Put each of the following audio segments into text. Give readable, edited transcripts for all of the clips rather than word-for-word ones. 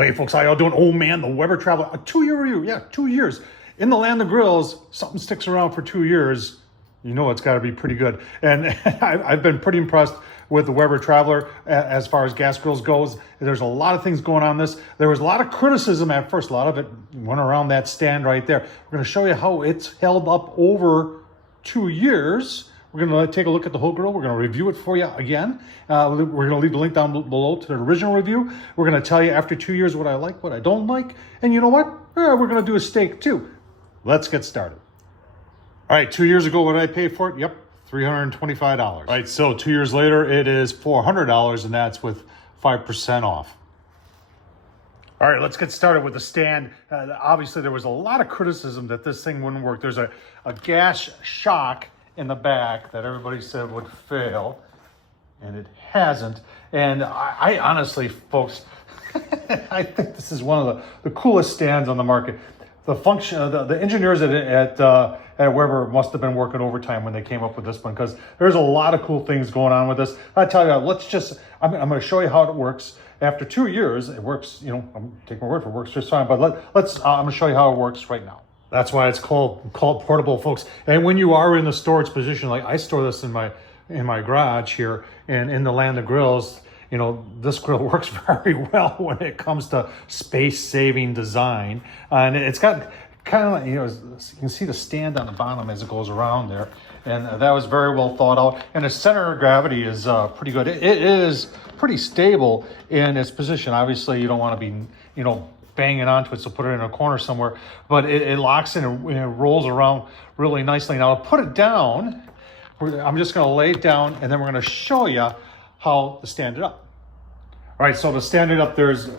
Well, hey folks, how y'all doing? Oh man, the Weber Traveler, a 2-year review. Yeah, 2 years. In the land of grills, something sticks around for 2 years, you know it's got to be pretty good. And I've been pretty impressed with the Weber Traveler as far as gas grills goes. There's a lot of things going on this. There was a lot of criticism at first. A lot of it went around that stand right there. We're going to show you how it's held up over 2 years. We're going to take a look at the whole grill. We're going to review it for you again. We're going to leave the link down below to the original review. We're going to tell you after 2 years what I like, what I don't like. And you know what? We're going to do a steak too. Let's get started. All right, 2 years ago, what did I pay for it? Yep, $325. All right, so 2 years later, it is $400, and that's with 5% off. All right, let's get started with the stand. Obviously, there was a lot of criticism that this thing wouldn't work. There's a gas shock in the back that everybody said would fail, and it hasn't. And I honestly, folks, I think this is one of the coolest stands on the market. The function, the engineers at Weber must have been working overtime when they came up with this one, because there's a lot of cool things going on with this. I tell you, I'm going to show you how it works. After 2 years, it works. You know, I'm taking my word for it, works just fine. But I'm going to show you how it works right now. That's why it's called portable, folks. And when you are in the storage position, like I store this in my garage here, and in the land of grills, you know, this grill works very well when it comes to space-saving design. And it's got kind of, you know, you can see the stand on the bottom as it goes around there. And that was very well thought out. And the center of gravity is pretty good. It is pretty stable in its position. Obviously, you don't want to be, you know, banging onto it, so put it in a corner somewhere. But it locks in and it rolls around really nicely. Now, to put it down, I'm just going to lay it down, and then we're going to show you how to stand it up. All right, so to stand it up, there's a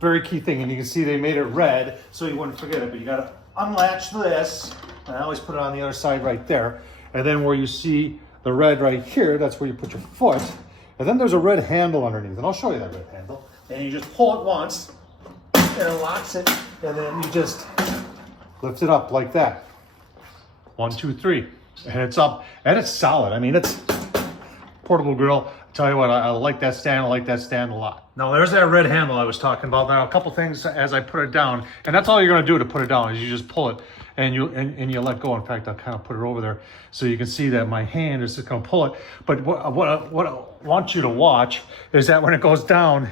very key thing, and you can see they made it red so you wouldn't forget it, but you got to unlatch this, and I always put it on the other side right there, and then where you see the red right here, that's where you put your foot, and then there's a red handle underneath, and I'll show you that red handle, and you just pull it once, and it locks it, and then you just lift it up like that. 1, 2, 3, and it's up, and it's solid. I mean, it's portable grill. Tell you what, I like that stand. I like that stand a lot. Now there's that red handle I was talking about. Now a couple things as I put it down, and that's all you're going to do to put it down is you just pull it and you let go. In fact, I'll kind of put it over there so you can see that my hand is just going to pull it. But what I want you to watch is that when it goes down,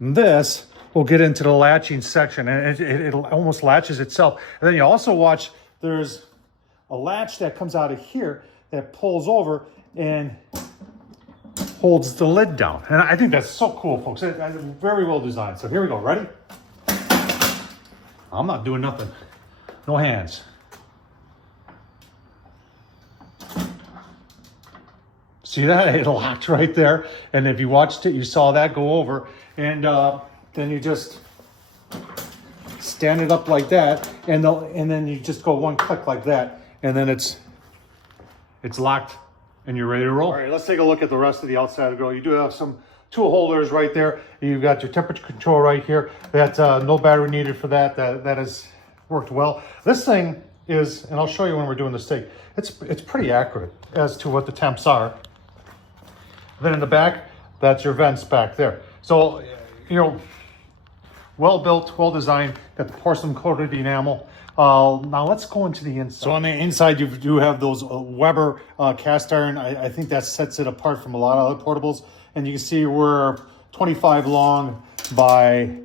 this will get into the latching section, and it almost latches itself. And then you also watch, there's a latch that comes out of here that pulls over and holds the lid down. And I think that's so cool, folks. It's very well designed. So here we go. Ready? I'm not doing nothing. No hands. See that? It locked right there. And if you watched it, you saw that go over. And then you just stand it up like that. And then you just go one click like that. And then it's locked. And you're ready to roll. All right, let's take a look at the rest of the outside of the grill. You do have some tool holders right there. You've got your temperature control right here. That no battery needed for that. That has worked well. This thing is, and I'll show you when we're doing the steak, it's pretty accurate as to what the temps are. Then in the back, that's your vents back there. So, you know, well built, well designed, got the porcelain coated enamel. Now let's go into the inside. So on the inside, you do have those Weber cast iron. I think that sets it apart from a lot of other portables. And you can see we're 25 long by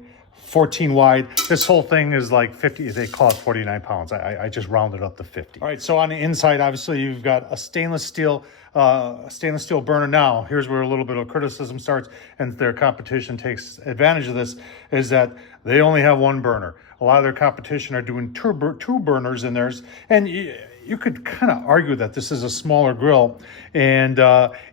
14 wide. This whole thing is like 50, they call it 49 pounds. I just rounded up to 50. All right, so on the inside, obviously you've got a stainless steel burner. Now, here's where a little bit of criticism starts, and their competition takes advantage of this, is that they only have one burner. A lot of their competition are doing two burners in theirs, and you could kind of argue that this is a smaller grill, and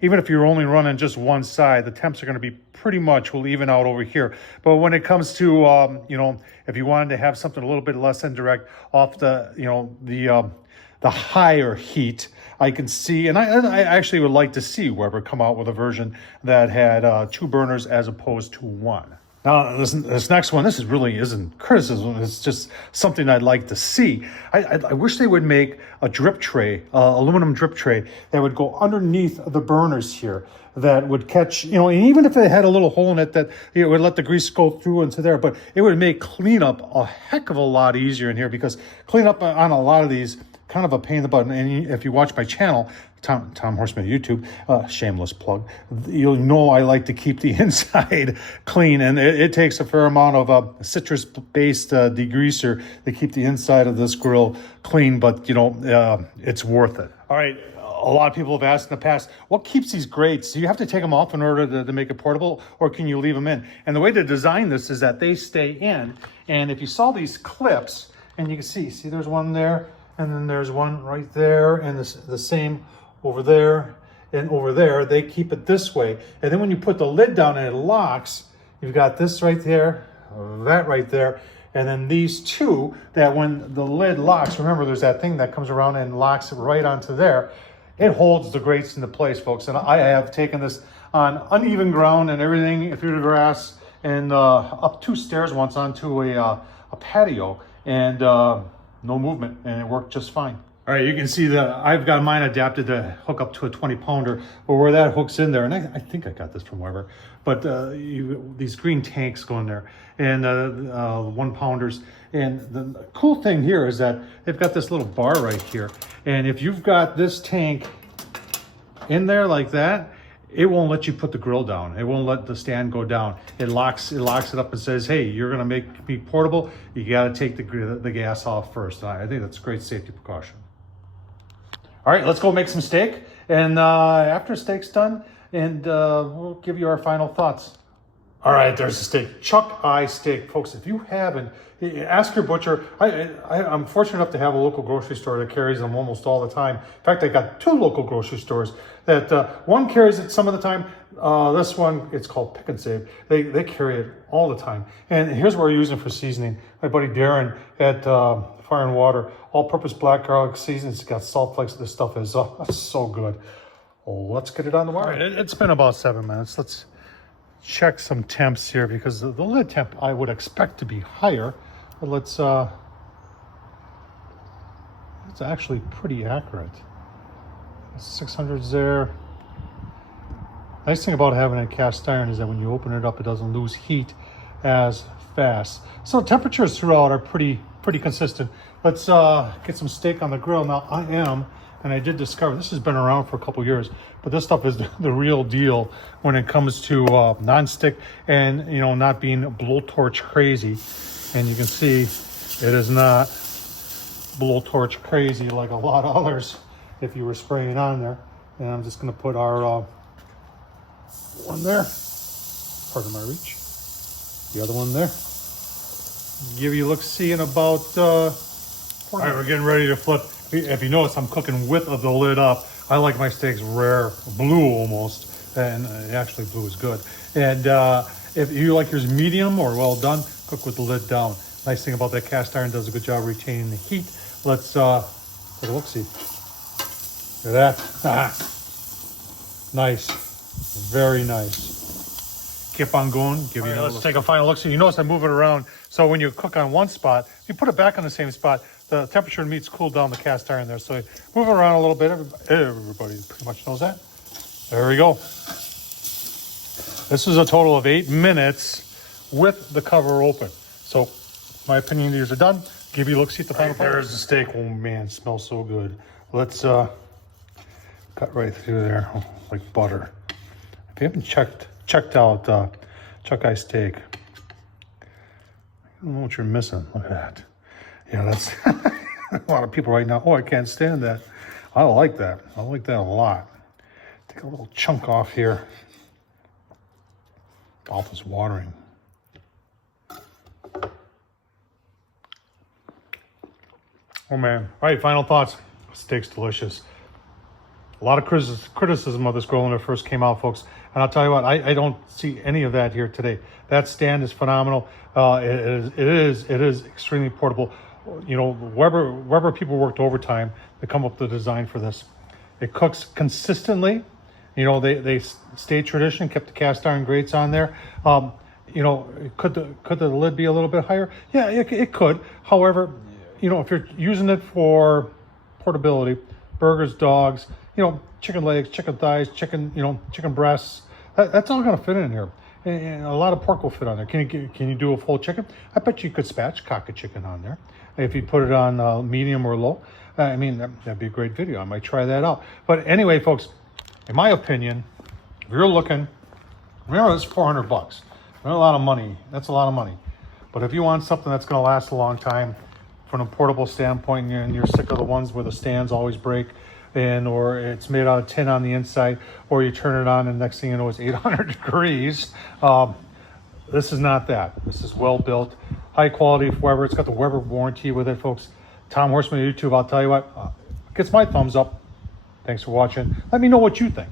even if you're only running just one side, the temps are going to be pretty much will even out over here. But when it comes to you know, if you wanted to have something a little bit less indirect off the, you know, the higher heat, I can see, and I actually would like to see Weber come out with a version that had 2 burners as opposed to 1. Now, this next one, this is really isn't criticism. It's just something I'd like to see. I wish they would make a drip tray, aluminum drip tray that would go underneath the burners here that would catch, and even if it had a little hole in it that it would let the grease go through into there, but it would make cleanup a heck of a lot easier in here because cleanup on a lot of these kind of a pain in the butt. And if you watch my channel, Tom Horsman YouTube, shameless plug, you'll know I like to keep the inside clean, and it takes a fair amount of citrus-based degreaser to keep the inside of this grill clean, but it's worth it. All right, a lot of people have asked in the past, what keeps these grates? Do you have to take them off in order to make it portable, or can you leave them in? And the way to design this is that they stay in, and if you saw these clips, and you can see there's one there, and then there's one right there, and the same over there and over there. They keep it this way. And then when you put the lid down and it locks, you've got this right there, that right there, and then these two that when the lid locks, remember there's that thing that comes around and locks it right onto there. It holds the grates into place, folks. And I have taken this on uneven ground and everything through the grass and up 2 stairs once onto a patio, and no movement, and it worked just fine. All right, you can see that I've got mine adapted to hook up to a 20-pounder, but where that hooks in there, and I think I got this from Weber, but these green tanks go in there, and 1-pounders. And the cool thing here is that they've got this little bar right here, and if you've got this tank in there like that, it won't let you put the grill down. It won't let the stand go down. It locks it up and says, hey, you're gonna make me portable, you gotta take the gas off first. I think that's a great safety precaution. All right, let's go make some steak. And after steak's done, and we'll give you our final thoughts. All right, there's the steak. Chuck Eye steak. Folks, if you haven't, ask your butcher. I'm fortunate enough to have a local grocery store that carries them almost all the time. In fact, I got 2 local grocery stores that one carries it some of the time. This one, it's called Pick and Save. They carry it all the time. And here's what we're using for seasoning. My buddy Darren at Fire and Water, all-purpose black garlic seasoning. It's got salt flakes. This stuff is so good. Let's get it on the wire. All right, it's been about 7 minutes. Let's check some temps here because the lid temp I would expect to be higher, but let's it's actually pretty accurate. 600's there. Nice thing about having a cast iron is that when you open it up, it doesn't lose heat as fast. So temperatures throughout are pretty consistent. Let's get some steak on the grill. Now I did discover, this has been around for a couple years, but this stuff is the real deal when it comes to non-stick and not being blowtorch crazy. And you can see it is not blowtorch crazy like a lot of others if you were spraying on there. And I'm just going to put our one there, pardon my reach, the other one there. Give you a look-see in about all right, we're getting ready to flip. If you notice, I'm cooking with the lid up. I like my steaks rare, blue almost, and actually blue is good. And if you like yours medium or well done, cook with the lid down. Nice thing about that cast iron, does a good job retaining the heat. Let's take a look-see. Look at that. Nice, very nice. Keep on going. Let's take a final look-see. You notice I move it around, so when you cook on one spot, you put it back on the same spot, the temperature of the meat's cooled down the cast iron there. So move it around a little bit. Everybody pretty much knows that. There we go. This is a total of 8 minutes with the cover open. So my opinion, these are done. Give you a look, see at the final part. There's the steak. Oh man, it smells so good. Let's cut right through there like butter. If you haven't checked out Chuck Eye Steak, I don't know what you're missing. Look at that. Yeah, that's a lot of people right now. Oh, I can't stand that. I like that. I like that a lot. Take a little chunk off here. Mouth is watering. Oh man. All right, final thoughts. Steak's delicious. A lot of criticism of this grill when it first came out, folks. And I'll tell you what, I don't see any of that here today. That stand is phenomenal. It is extremely portable. You know, Weber people worked overtime to come up with the design for this. It cooks consistently. You know, they stayed tradition, kept the cast iron grates on there. You know, could the lid be a little bit higher? Yeah, it could. However, you know, if you're using it for portability, burgers, dogs, you know, chicken legs, chicken thighs, chicken breasts, that's all going to fit in here. And a lot of pork will fit on there. Can you do a full chicken? I bet you could spatchcock a chicken on there if you put it on medium or low. I mean, that'd be a great video. I might try that out. But anyway, folks, in my opinion, if you're looking, remember it's $400. Not a lot of money. That's a lot of money. But if you want something that's going to last a long time, from a portable standpoint, and you're sick of the ones where the stands always break, or it's made out of tin on the inside, or you turn it on and next thing you know it's 800 degrees. This is not that. This is well built, high quality Weber. It's got the Weber warranty with it, folks. Tom Horsman YouTube. I'll tell you what, gets my thumbs up. Thanks for watching. Let me know what you think.